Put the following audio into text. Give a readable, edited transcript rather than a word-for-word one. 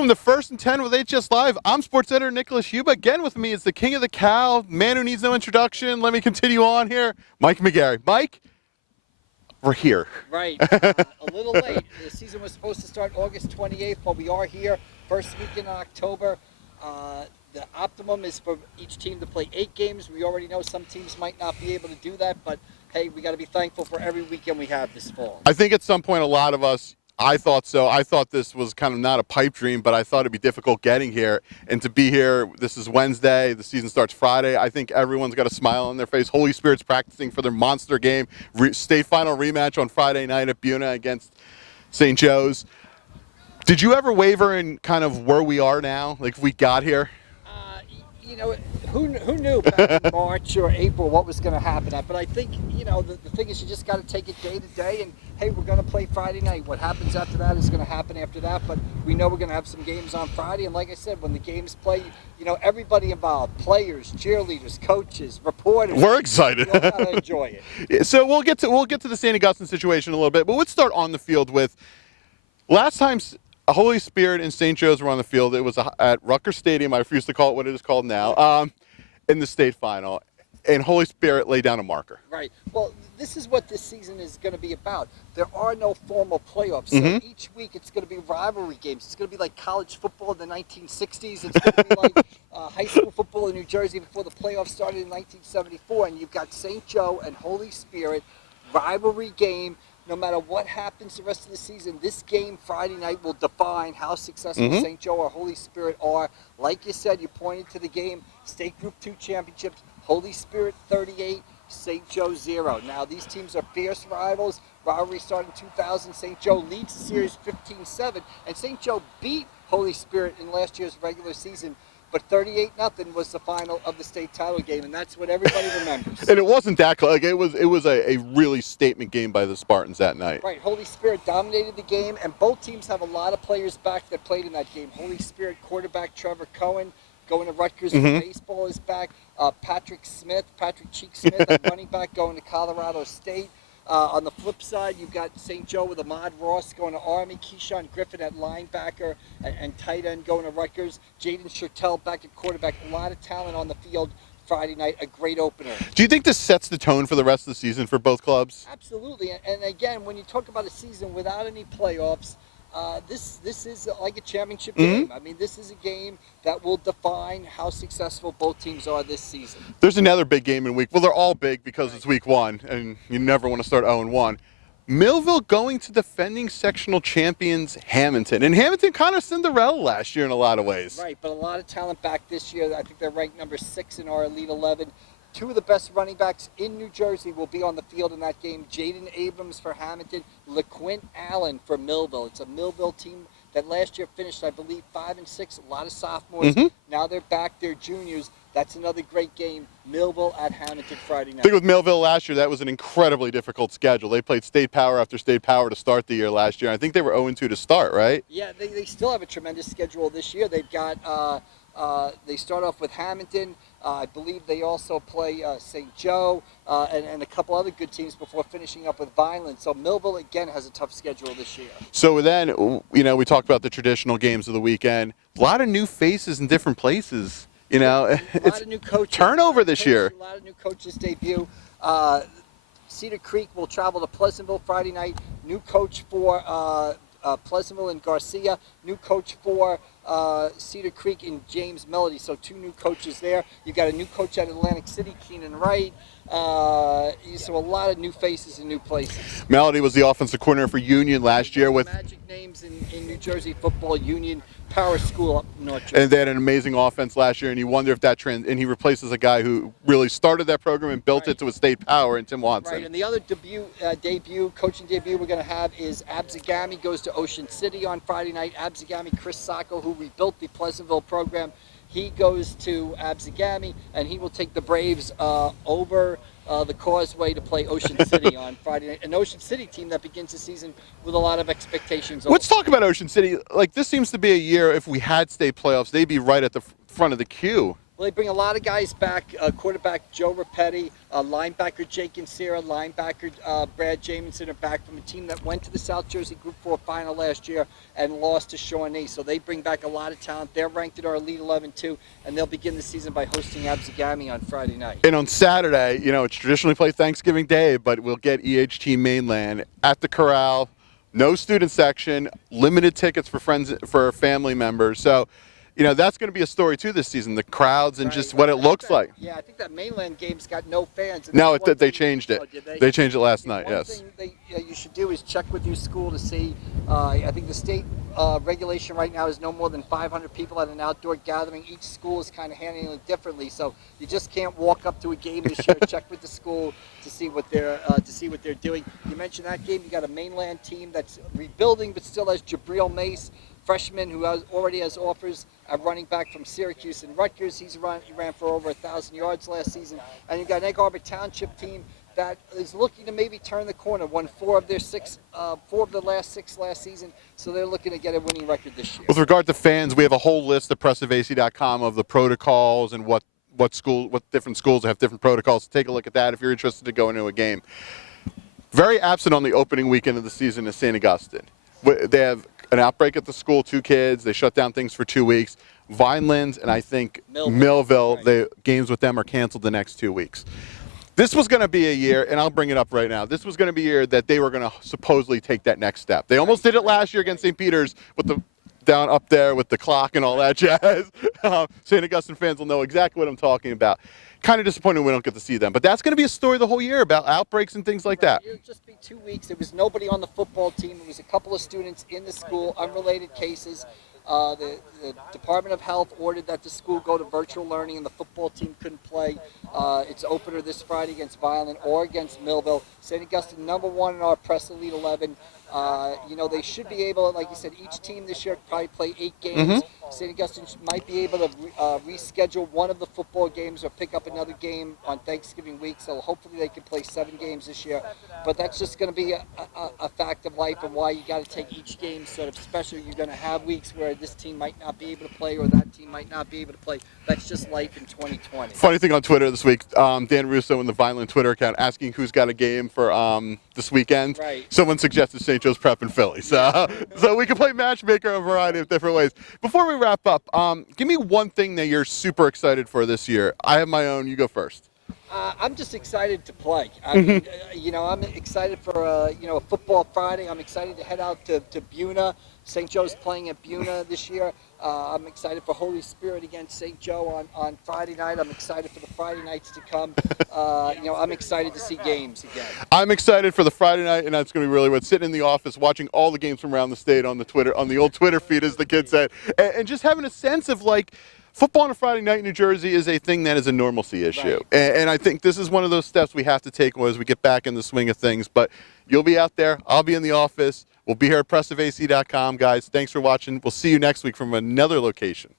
Welcome to First and 10 with HS Live. I'm sports editor Nicholas Huba. Again with me is the king of the cow, man who needs no introduction. Let me continue on here. Mike McGarry. Mike, we're here. Right. A little late. The season was supposed to start August 28th, but we are here. First week in October. The optimum is for each team to play 8 games. We already know some teams might not be able to do that, but hey, we got to be thankful for every weekend we have this fall. I think at some point a lot of us, I thought so. I thought this was kind of not a pipe dream, but I thought it'd be difficult getting here. And to be here, this is Wednesday. The season starts Friday. I think everyone's got a smile on their face. Holy Spirit's practicing for their monster game. State final rematch on Friday night at Buna against St. Joe's. Did you ever waver in kind of where we are now, like if we got here? You know, who knew back in March or April what was going to happen? But I think, you know, the thing is you just got to take it day to day. And, hey, we're going to play Friday night. What happens after that is going to happen after that. But we know we're going to have some games on Friday. And like I said, when the games play, you know, everybody involved, players, cheerleaders, coaches, reporters. We're excited. We all got to enjoy it. So we'll get to the St. Augustine situation a little bit. But let's start on the field with last time Holy Spirit and St. Joe's were on the field. It was at Rutgers Stadium. I refuse to call it what it is called now. In the state final, and Holy Spirit laid down a marker. Right. Well, this is what this season is going to be about. There are no formal playoffs. So each week it's going to be rivalry games. It's going to be like college football in the 1960s. It's going to be like high school football in New Jersey before the playoffs started in 1974. And you've got St. Joe and Holy Spirit, rivalry game. No matter what happens the rest of the season, this game Friday night will define how successful St. Joe or Holy Spirit are. Like you said, you pointed to the game, State Group 2 championships, Holy Spirit 38, St. Joe 0. Now, these teams are fierce rivals. Rivalry started in 2000. St. Joe leads the series 15-7, and St. Joe beat Holy Spirit in last year's regular season. But 38-0 was the final of the state title game, and that's what everybody remembers. And it wasn't that close. Like, it was a really statement game by the Spartans that night. Right. Holy Spirit dominated the game, and both teams have a lot of players back that played in that game. Holy Spirit quarterback Trevor Cohen going to Rutgers for baseball is back. Patrick Cheek Smith, a running back, going to Colorado State. On the flip side, you've got St. Joe with Ahmad Ross going to Army, Keyshawn Griffin at linebacker and tight end going to Rutgers, Jaden Schertel back at quarterback. A lot of talent on the field Friday night, a great opener. Do you think this sets the tone for the rest of the season for both clubs? Absolutely. And again, when you talk about a season without any playoffs, this is like a championship game. I mean, this is a game that will define how successful both teams are this season. There's another big game in well, they're all big because it's week 1, and you never want to start 0-1. Millville going to defending sectional champions Hamilton. And Hamilton kind of Cinderella last year in a lot of ways. Right, but a lot of talent back this year. I think they're ranked number 6 in our Elite 11. 2 of the best running backs in New Jersey will be on the field in that game. Jaden Abrams for Hamilton, LeQuint Allen for Millville. It's a Millville team that last year finished, I believe, 5-6. A lot of sophomores. Now they're back. They're juniors. That's another great game. Millville at Hamilton Friday night. I think with Millville last year, that was an incredibly difficult schedule. They played State Power after State Power to start the year last year. I think they were 0-2 to start, right? Yeah, they still have a tremendous schedule this year. They've got they start off with Hamilton. I believe they also play St. Joe and a couple other good teams before finishing up with Violent. So Millville, again, has a tough schedule this year. So then, you know, we talked about the traditional games of the weekend. A lot of new faces in different places. You know, a lot of new coaches. Turnover this year. A lot of new coaches debut. Cedar Creek will travel to Pleasantville Friday night. New coach for Pleasantville and Garcia. New coach for Cedar Creek and James Melody. So 2 new coaches there. You've got a new coach at Atlantic City, Keenan Wright. So a lot of new faces and new places. Melody was the offensive coordinator for Union last year with magic names in New Jersey football. Union Power School up North Jersey. And they had an amazing offense last year, and you wonder if that trend. And he replaces a guy who really started that program and built it to a state power in Tim Watson. Right, and the other coaching debut we're going to have is Absegami goes to Ocean City on Friday night. Absegami, Chris Sacco, who rebuilt the Pleasantville program, he goes to Absegami, and he will take the Braves over the Causeway to play Ocean City on Friday night. An Ocean City team that begins the season with a lot of expectations. Let's talk about Ocean City. Like, this seems to be a year, if we had state playoffs, they'd be right at the front of the queue. Well, they bring a lot of guys back. Quarterback Joe Rapetti, linebacker Jake Insera, linebacker Brad Jamison are back from a team that went to the South Jersey Group 4 final last year and lost to Shawnee. So they bring back a lot of talent. They're ranked in our Elite 11 too, and they'll begin the season by hosting Abzagami on Friday night. And on Saturday, you know, it's traditionally played Thanksgiving Day, but we'll get EHT Mainland at the Corral. No student section, limited tickets for friends, for family members. So, you know, that's going to be a story too this season. The crowds and just what it looks like. Yeah, I think that Mainland game's got no fans. And No, they changed it. Oh, did they? They changed it last night. One Yes. thing you should do is check with your school to see. I think the state regulation right now is no more than 500 people at an outdoor gathering. Each school is kind of handling it differently, so you just can't walk up to a game this year. Check with the school to see what they're doing. You mentioned that game. You got a Mainland team that's rebuilding, but still has Jabril Mace, freshman who already has offers at running back from Syracuse and Rutgers. He ran for over 1,000 yards last season. And you got an Egg Harbor Township team that is looking to maybe turn the corner. Won four of the last six last season, so they're looking to get a winning record this year. With regard to fans, we have a whole list at pressofac.com of the protocols and what different schools have different protocols. Take a look at that if you're interested to go into a game. Very absent on the opening weekend of the season is St. Augustine. They have an outbreak at the school, 2 kids. They shut down things for 2 weeks. Vineland and I think Millville, right. the games with them are canceled the next 2 weeks. This was going to be a year, and I'll bring it up right now. This was going to be a year that they were going to supposedly take that next step. They almost did it last year against St. Peter's with the down up there with the clock and all that jazz. St. Augustine fans will know exactly what I'm talking about. Kind of disappointed we don't get to see them, but that's going to be a story the whole year about outbreaks and things like that. It'll just be 2 weeks. There was nobody on the football team. It was a couple of students in the school, unrelated cases. The Department of Health ordered that the school go to virtual learning, and the football team couldn't play. Its opener this Friday against Vineland or against Millville. St. Augustine, #1 in our Press Elite 11. You know, they should be able, like you said, each team this year probably play 8 games. St. Augustine might be able to reschedule one of the football games or pick up another game on Thanksgiving week. So hopefully they can play 7 games this year. But that's just going to be a fact of life and why you got to take each game sort of special. You're going to have weeks where this team might not be able to play or that team might not be able to play. That's just life in 2020. Funny thing on Twitter this week, Dan Russo in the Vineland Twitter account asking who's got a game for this weekend. Right. Someone suggested St. Joe's Prep in Philly. So we can play matchmaker a variety of different ways. Before we wrap up, give me one thing that you're super excited for this year. I have my own. You go first. I'm just excited to play. I mean, you know, I'm excited for a football Friday. I'm excited to head out to Buna. St. Joe's playing at Buna this year. I'm excited for Holy Spirit against St. Joe on Friday night. I'm excited for the Friday nights to come. You know, I'm excited to see games again. I'm excited for the Friday night, and that's going to be really what sitting in the office watching all the games from around the state on the old Twitter feed, as the kids said, and just having a sense of like. Football on a Friday night in New Jersey is a thing that is a normalcy issue. Right. And I think this is one of those steps we have to take as we get back in the swing of things. But you'll be out there. I'll be in the office. We'll be here at pressofac.com, guys. Thanks for watching. We'll see you next week from another location.